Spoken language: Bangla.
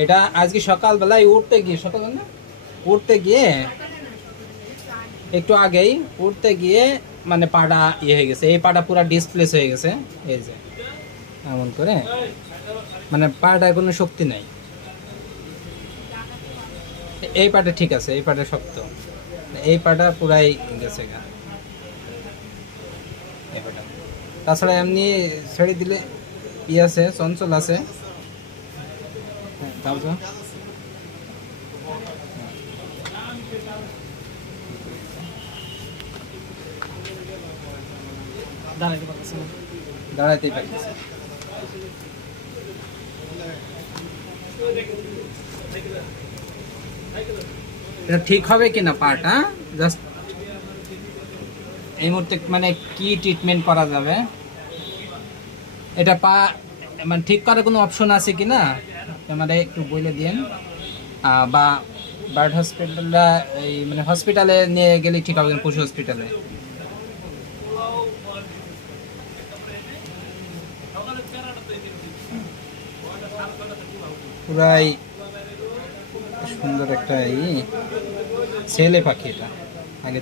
এটা আজকে সকালবেলায় উঠতে গিয়ে একটু আগেই উঠতে গিয়ে মানে পাটা ইয়ে হয়ে গেছে, এই পাটা পুরো ডিসপ্লেস হয়ে গেছে। এই যে এমন করে মানে পাটায় কোনো শক্তি নাই। এই পাটা ঠিক আছে, এই পাটা শক্ত, এই পাটা পুরাই গেছে গা এই পাটা। তাছাড়া এমনি ছেড়ে দিলে ই আছে, চঞ্চল আছে। হ্যাঁ, দাও তো। দাঁড়াইতেই পারতেছে। এটা ঠিক হবে কিনা পাটা, জাস্ট এই মুহূর্তে মানে কি ট্রিটমেন্ট করা যাবে, এটা পা মানে ঠিক করার কোনো অপশন আছে কিনা মানে একটু বলে দিন। বা বার্ড হসপিটালটা এই মানে হসপিটালে নিয়ে গেলে ঠিক হবে, পশু হসপিটালে। পুরাই সুন্দর একটা ছেলে পাখি এটা।